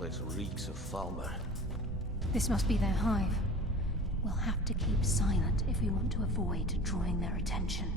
place reeks of Falmer. This must be their hive. We'll have to keep silent if we want to avoid drawing their attention.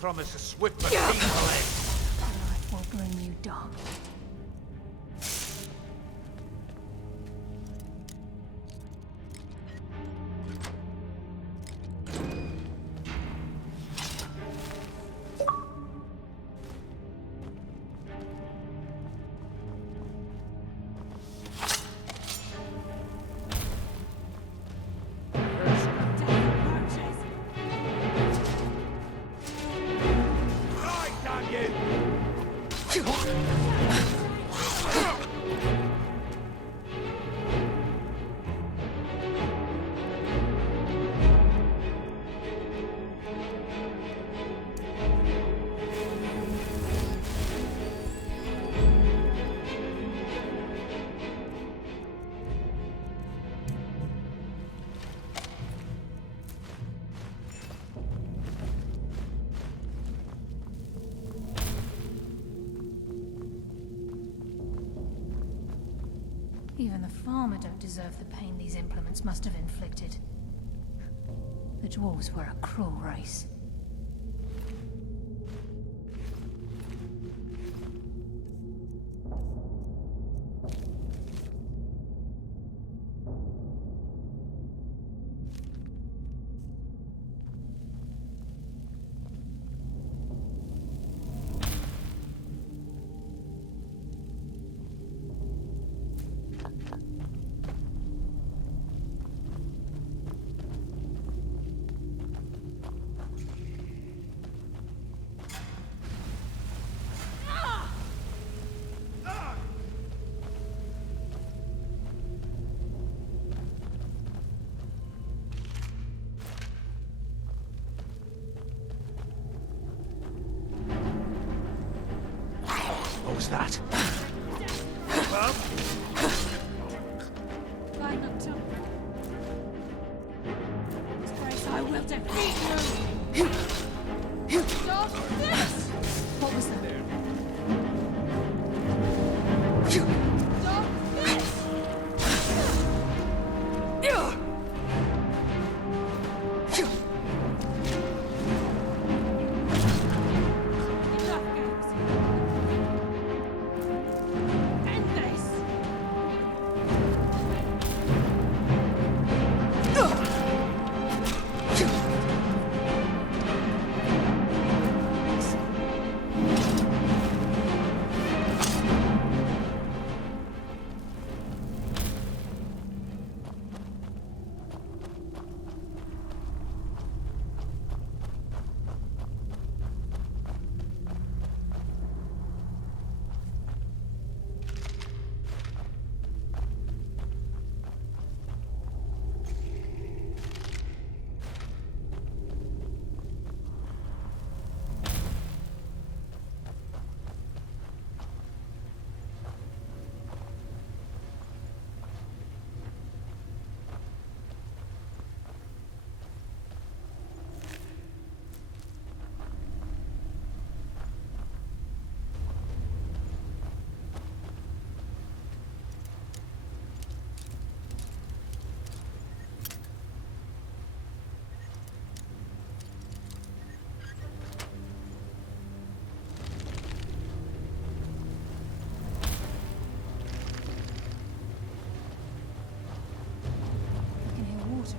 Promise a swift but painful end. Life will bring you dark. Even the farmer don't deserve the pain these implements must have inflicted. The dwarves were a cruel race. What was that? Well? Line up top. Disgrace, I will defeat you! Stop this! What was that? There. Stop this! Enough games. End this!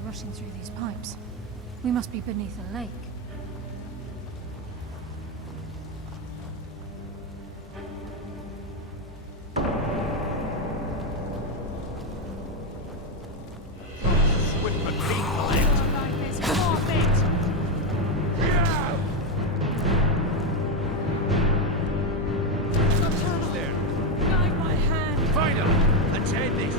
Rushing through these pipes. We must be beneath a lake. Swift but painful end. There. Guide my hand. Final! Let's end this!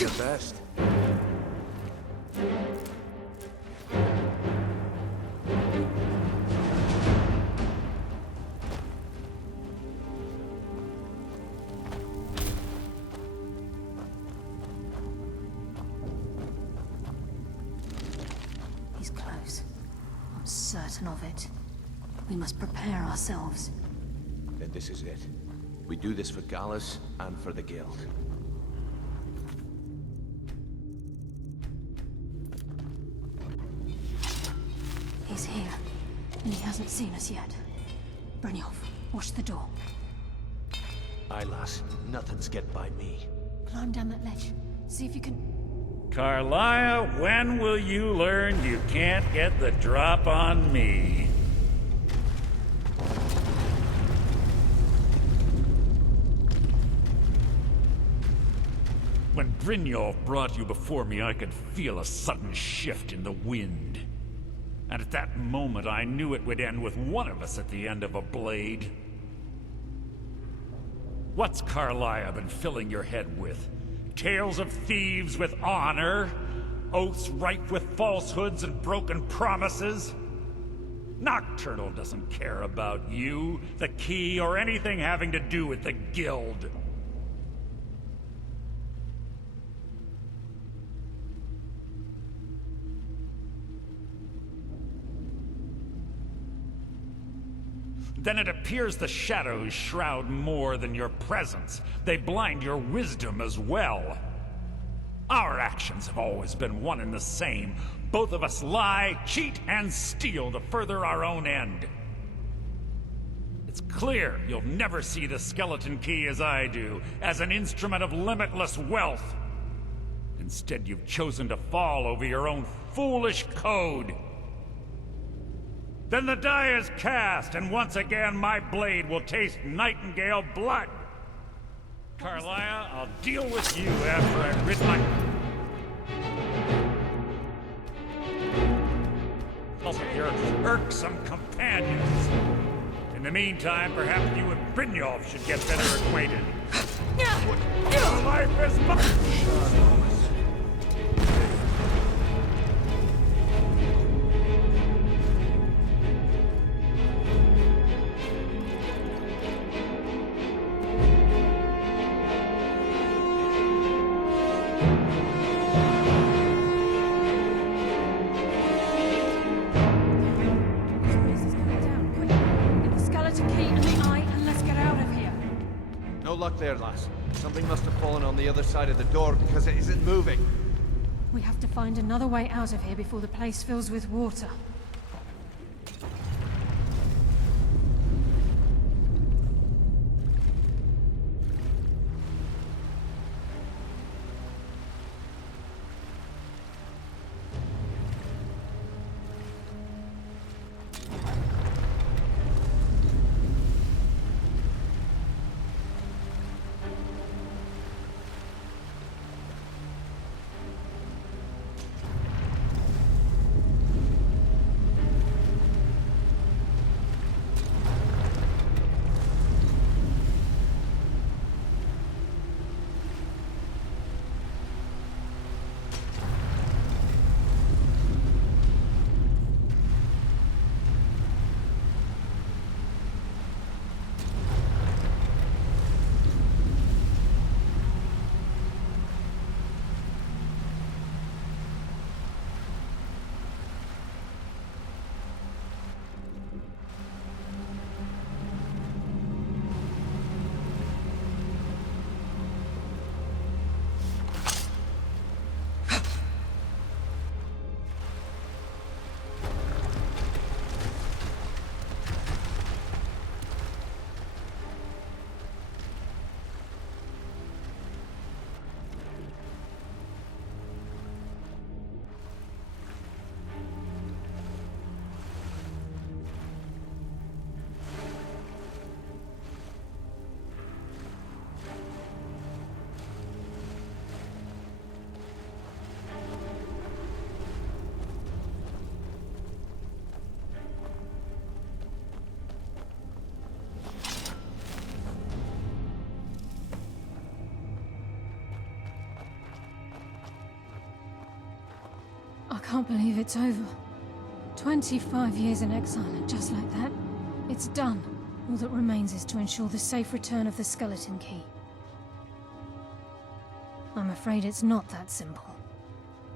the best. He's close. I'm certain of it. We must prepare ourselves. Then this is it. We do this for Gallus and for the Guild. He's here, and he hasn't seen us yet. Brynjolf, watch the door. Aye, lass. Nothing's get by me. Climb down that ledge. See if you can... Carlia, when will you learn you can't get the drop on me? When Brynjolf brought you before me, I could feel a sudden shift in the wind. And at that moment, I knew it would end with one of us at the end of a blade. What's Carlia been filling your head with? Tales of thieves with honor? Oaths rife with falsehoods and broken promises? Nocturnal doesn't care about you, the key, or anything having to do with the Guild. Then it appears the shadows shroud more than your presence. They blind your wisdom as well. Our actions have always been one and the same. Both of us lie, cheat, and steal to further our own end. It's clear you'll never see the skeleton key as I do, as an instrument of limitless wealth. Instead, you've chosen to fall over your own foolish code. Then the die is cast, and once again my blade will taste nightingale blood. Carlia, I'll deal with you after I've rid my... of your irksome companions. In the meantime, perhaps you and Brynjolf should get better acquainted. Your life is mine! No luck there, lass. Something must have fallen on the other side of the door because it isn't moving. We have to find another way out of here before the place fills with water. can't believe it's over. 25 years in exile, and just like that, it's done. All that remains is to ensure the safe return of the skeleton key. I'm afraid it's not that simple.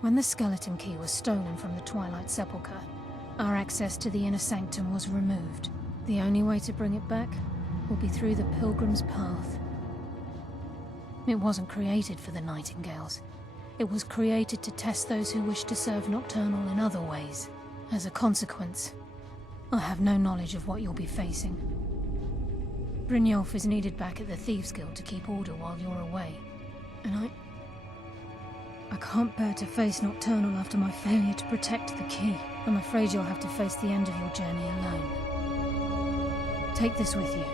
When the skeleton key was stolen from the Twilight Sepulchre, our access to the inner sanctum was removed. The only way to bring it back will be through the Pilgrim's Path. It wasn't created for the Nightingales. It was created to test those who wish to serve Nocturnal in other ways. As a consequence, I have no knowledge of what you'll be facing. Brynjolf is needed back at the Thieves' Guild to keep order while you're away, and I can't bear to face Nocturnal after my failure to protect the key. I'm afraid you'll have to face the end of your journey alone. Take this with you.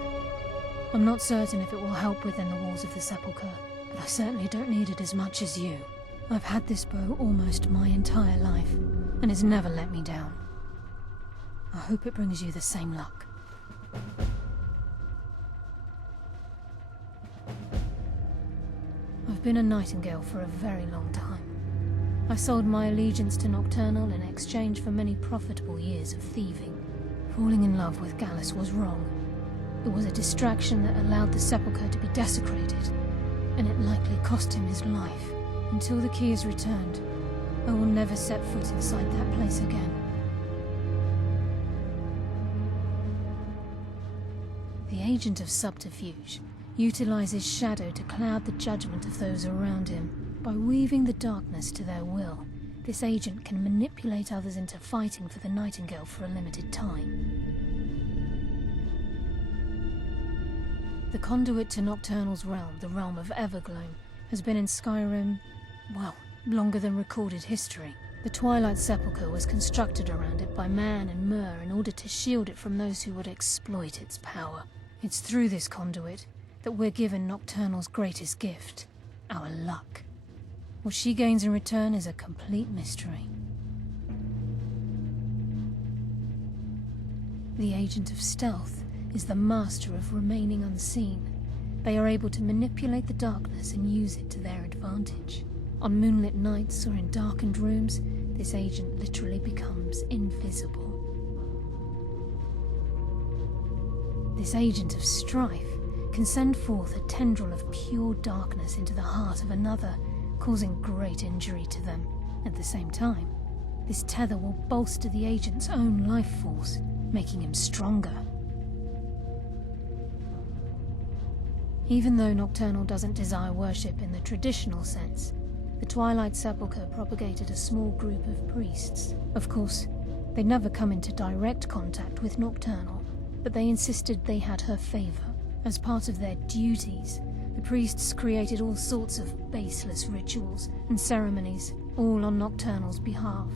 I'm not certain if it will help within the walls of the Sepulchre, but I certainly don't need it as much as you. I've had this bow almost my entire life, and it's never let me down. I hope it brings you the same luck. I've been a Nightingale for a very long time. I sold my allegiance to Nocturnal in exchange for many profitable years of thieving. Falling in love with Gallus was wrong. It was a distraction that allowed the Sepulchre to be desecrated, and it likely cost him his life. Until the key is returned, I will never set foot inside that place again. The Agent of Subterfuge utilizes shadow to cloud the judgment of those around him. By weaving the darkness to their will, this agent can manipulate others into fighting for the Nightingale for a limited time. The conduit to Nocturnal's realm, the realm of Evergloam, has been in Skyrim, well, longer than recorded history. The Twilight Sepulchre was constructed around it by Man and Mer in order to shield it from those who would exploit its power. It's through this conduit that we're given Nocturnal's greatest gift, our luck. What she gains in return is a complete mystery. The Agent of Stealth is the master of remaining unseen. They are able to manipulate the darkness and use it to their advantage. On moonlit nights or in darkened rooms, this agent literally becomes invisible. This Agent of Strife can send forth a tendril of pure darkness into the heart of another, causing great injury to them. At the same time, this tether will bolster the agent's own life force, making him stronger. Even though Nocturnal doesn't desire worship in the traditional sense, the Twilight Sepulchre propagated a small group of priests. Of course, they'd never come into direct contact with Nocturnal, but they insisted they had her favor. As part of their duties, the priests created all sorts of baseless rituals and ceremonies, all on Nocturnal's behalf.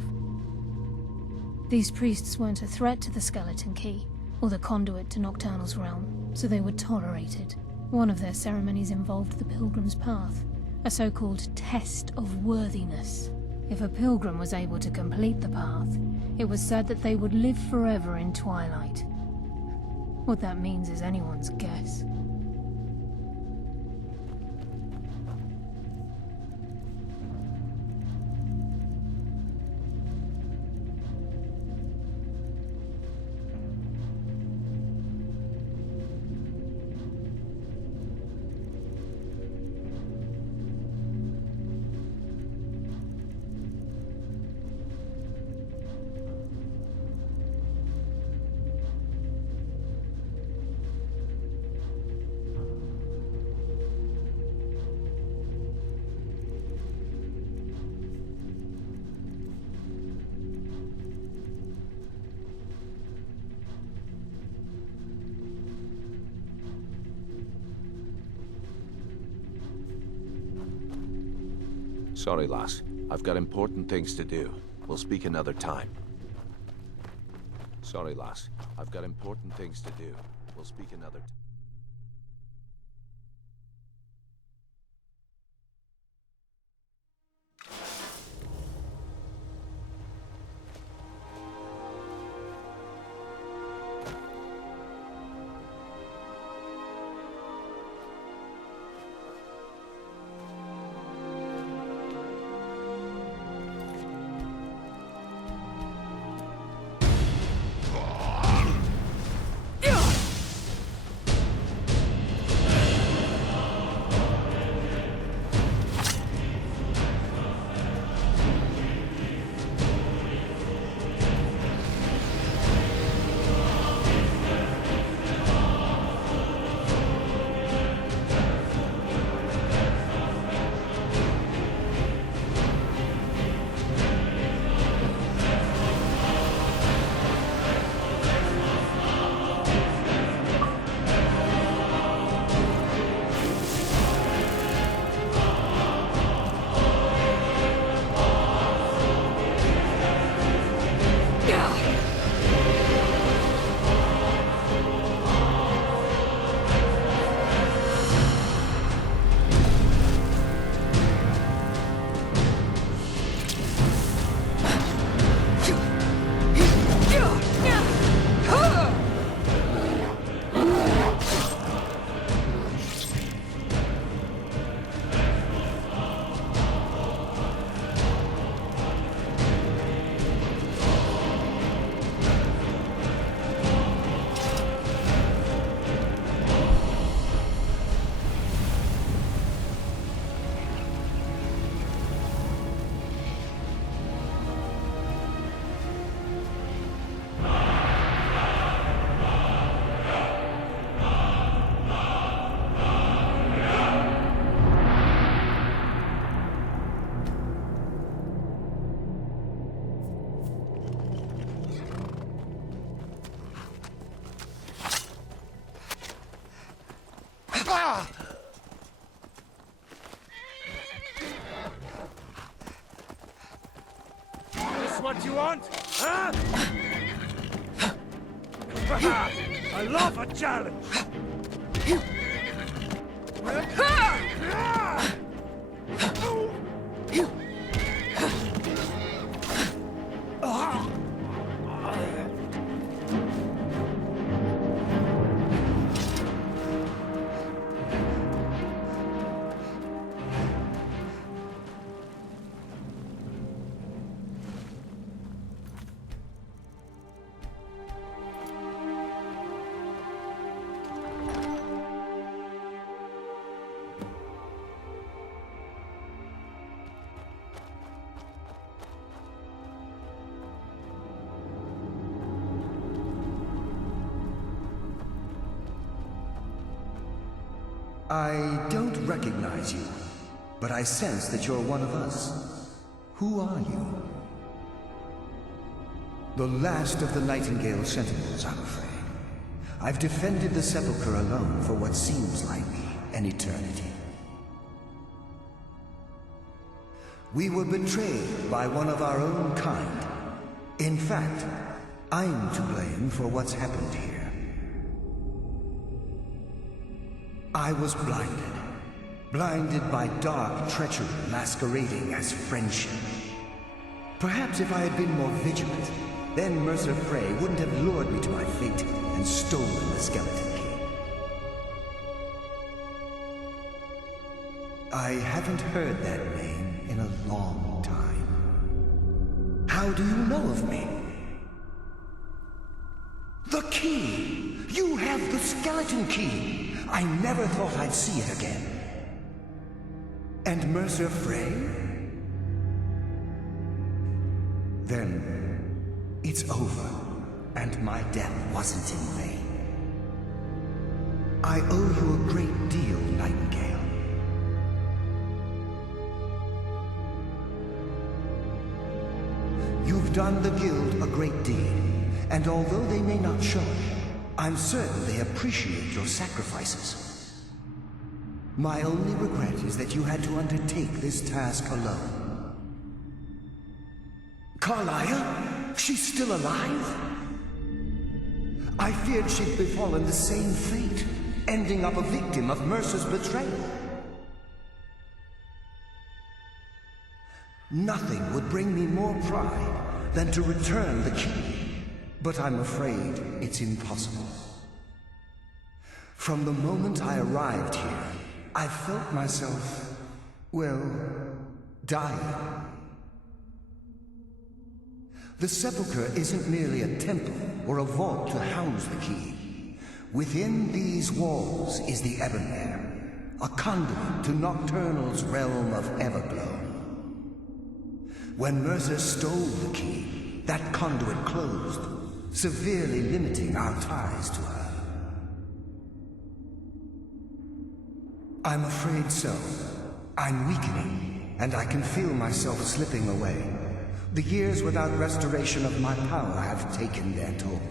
These priests weren't a threat to the Skeleton Key, or the conduit to Nocturnal's realm, so they were tolerated. One of their ceremonies involved the Pilgrim's Path, a so-called test of worthiness. If a pilgrim was able to complete the path, it was said that they would live forever in Twilight. What that means is anyone's guess. Sorry, lass. I've got important things to do. We'll speak another time. Sorry, lass. I've got important things to do. We'll speak another time. what you want? Huh? I love a challenge! I don't recognize you, but I sense that you're one of us. Who are you? The last of the Nightingale Sentinels, I'm afraid. I've defended the Sepulchre alone for what seems like an eternity. We were betrayed by one of our own kind. In fact, I'm to blame for what's happened here. I was blinded by dark treachery masquerading as friendship. Perhaps if I had been more vigilant, then Mercer Frey wouldn't have lured me to my fate and stolen the skeleton key. I haven't heard that name in a long time. How do you know of me? The key! You have the skeleton key! I never thought I'd see it again. And Mercer Frey? Then it's over, and my death wasn't in vain. I owe you a great deal, Nightingale. You've done the Guild a great deed, and although they may not show it, I'm certain they appreciate your sacrifices. My only regret is that you had to undertake this task alone. Carlia? She's still alive? I feared she'd befallen the same fate, ending up a victim of Mercer's betrayal. Nothing would bring me more pride than to return the key. But I'm afraid it's impossible. From the moment I arrived here, I felt myself, well, dying. The Sepulchre isn't merely a temple or a vault to house the key. Within these walls is the Ebonmere, a conduit to Nocturnal's realm of Everglow. When Mercer stole the key, that conduit closed, severely limiting our ties to her. I'm afraid so. I'm weakening, and I can feel myself slipping away. The years without restoration of my power have taken their toll.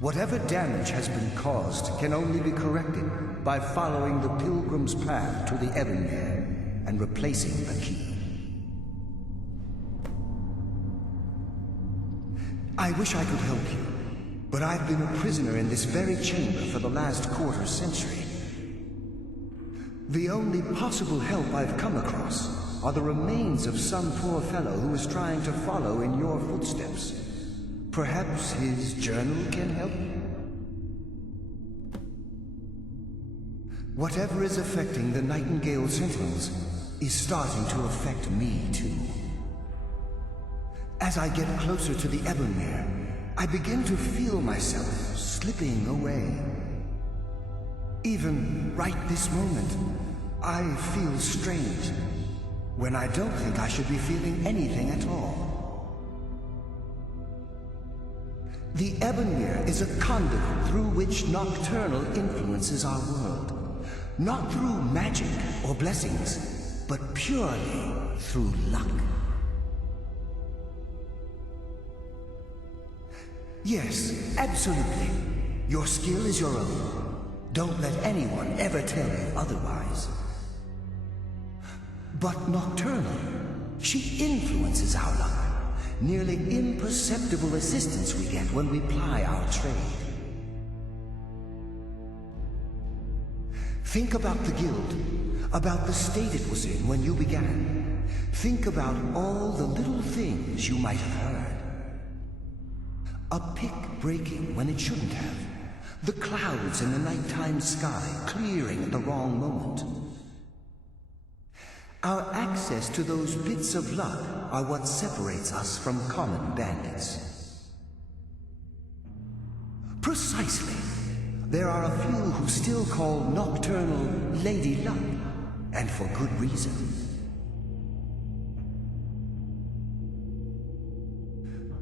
Whatever damage has been caused can only be corrected by following the Pilgrim's path to the Ebonmere and replacing the key. I wish I could help you, but I've been a prisoner in this very chamber for the last quarter century. The only possible help I've come across are the remains of some poor fellow who is trying to follow in your footsteps. Perhaps his journal can help? Whatever is affecting the Nightingale Sentinels is starting to affect me too. As I get closer to the Ebonmere, I begin to feel myself slipping away. Even right this moment, I feel strange, when I don't think I should be feeling anything at all. The Ebonmere is a conduit through which Nocturnal influences our world. Not through magic or blessings, but purely through luck. Yes, absolutely. Your skill is your own. Don't let anyone ever tell you otherwise. But Nocturnal, she influences our luck. nearly imperceptible assistance we get when we ply our trade. Think about the guild, about the state it was in when you began. Think about all the little things you might have heard. A pick breaking when it shouldn't have. The clouds in the nighttime sky clearing at the wrong moment. Our access to those bits of luck are what separates us from common bandits. Precisely. There are a few who still call Nocturnal Lady Luck, and for good reason.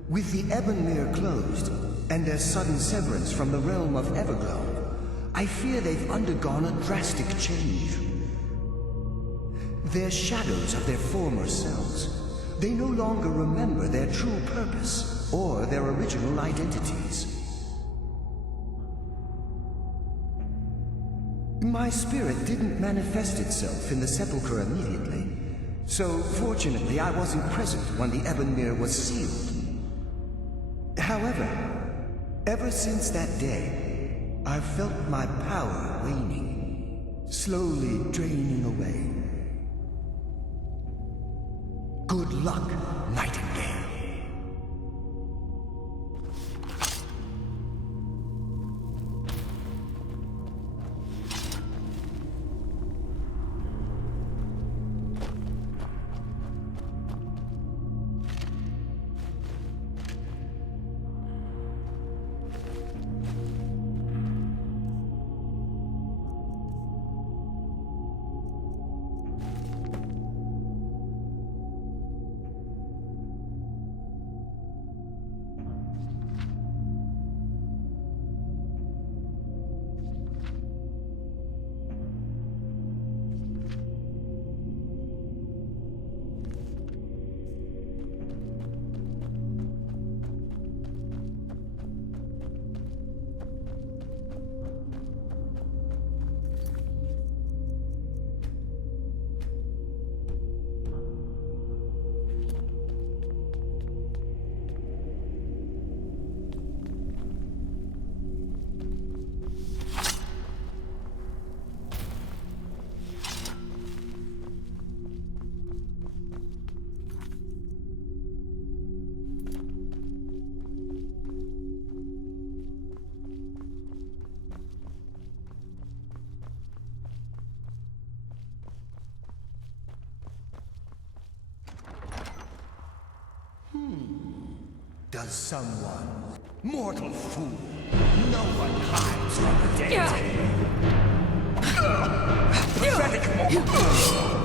With the Ebonmere closed, and their sudden severance from the realm of Everglow, I fear they've undergone a drastic change. They're shadows of their former selves. They no longer remember their true purpose, or their original identities. My spirit didn't manifest itself in the sepulchre immediately, so fortunately I wasn't present when the Ebonmere was sealed. However, ever since that day, I've felt my power waning, slowly draining away. Good luck, Nightingale. Does someone, mortal fool, no one hides from the deity? Pathetic mortal!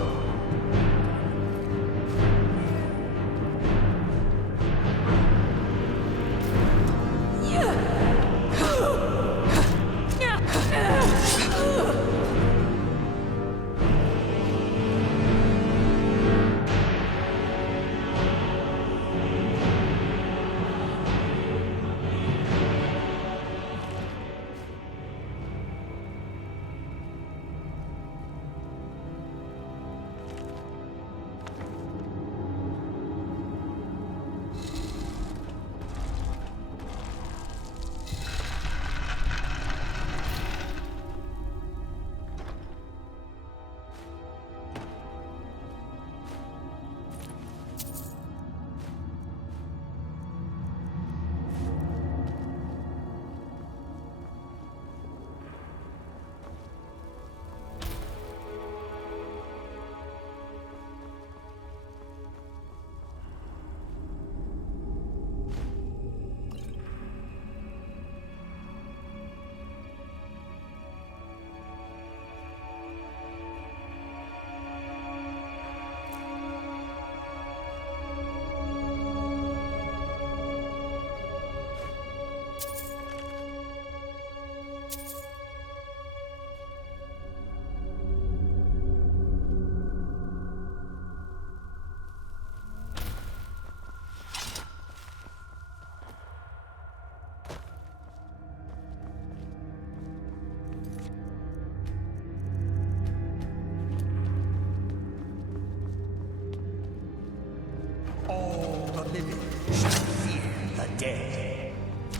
dead.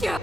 Yeah.